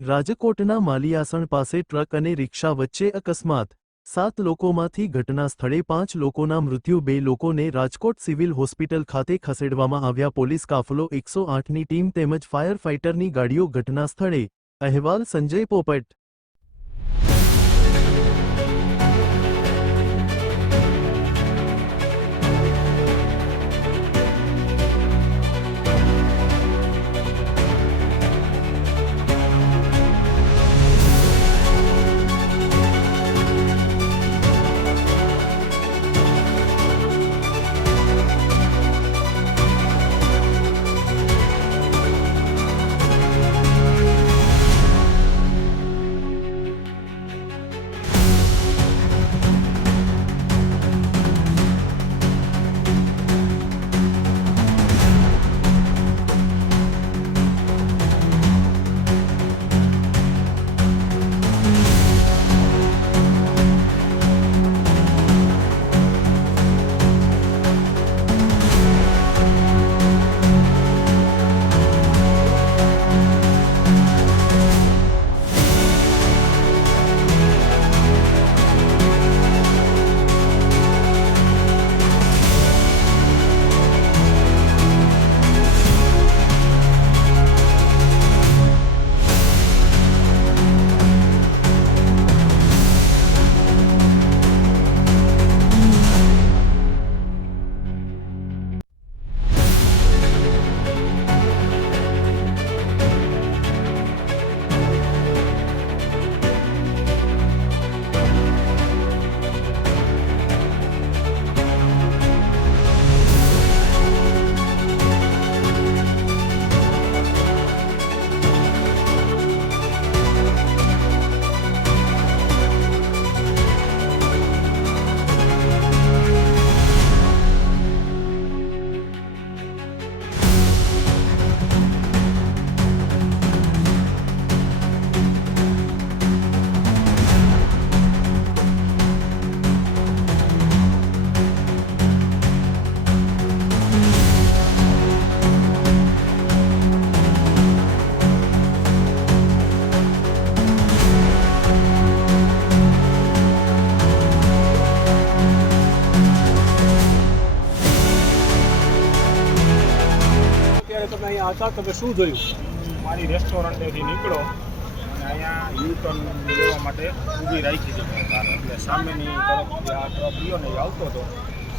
રાજકોટના માલિયાસણ પાસે ટ્રક અને રિક્ષા વચ્ચે અકસ્માત 7 લોકોમાંથી ઘટના સ્થળે 5 લોકોના મૃત્યુ 2 લોકોને રાજકોટ સિવિલ હોસ્પિટલ ખાતે ખસેડવામાં આવ્યા પોલીસ કાફલો 108ની ટીમ તેમજ ફાયર ફાઇટરની ગાડીઓ ઘટના સ્થળે અહેવાલ સંજય પોપટ। તમે અહીંયા હતા તમે શું જોયું? મારી રેસ્ટોરન્ટેથી નીકળો અને અહીંયા યુ ટર્ન લેવા માટે ઊભી રાખી હતી કાર, એટલે સામેની તરફથી આ ટ્રક ગયો ને એ આવતો હતો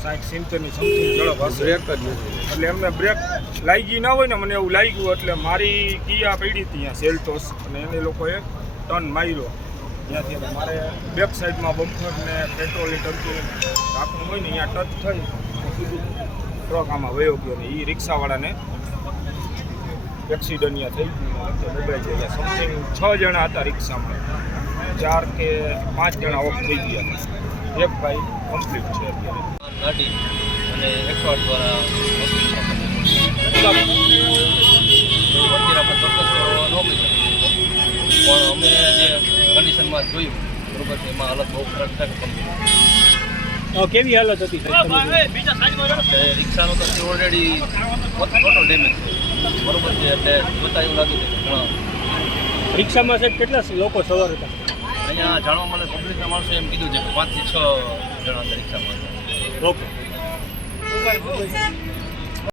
60-70ની સમથિંગ ઝડપ હશે, બ્રેક જ નથી, એટલે એમને બ્રેક લાગી ના હોય ને મને એવું લાગ્યું, એટલે મારી કિયા પડી હતી અહીંયા સેલ્ટોસ અને એને લોકોએ ટર્ન માર્યો ત્યાંથી, મારે બેક સાઈડમાં બમ્પર ને પેટ્રોલની ટંકી ઢાંકણું હોય ને અહીંયા ટચ થઈ સીધું ટ્રક આમાં વયો ગયો ને એ રિક્ષાવાળાને એક્સિડન્ટ અહીંયા થઈ ગયું, દબાઈ ગયા, સમથિંગ 6 જણા હતા રિક્ષામાં, 4 કે 5 જણા ઓફ થઈ ગયા, એક ભાઈ કમ્પ્લીટ છે અત્યારે ગાડી અને 108 દ્વારા આપણે ચોક્કસ નોકરી શકીએ, પણ અમે જે કન્ડિશનમાં જોયું બરોબર છે એમાં હાલત બહુ ખરાબ થાય કેવી હાલત હતી? રિક્ષાનો તો ઓલરેડી ટોટલ ડેમેજ છે બરોબર છે, એટલે જોતા એવું લાગ્યું છે કે ઘણા રિક્ષામાં સાહેબ કેટલા લોકો સવાર હતા? અહીંયા જાણવા મળે પબ્લિકના માણસો એમ કીધું છે કે 5 થી 6 જણા રિક્ષામાં હતા। ઓકે।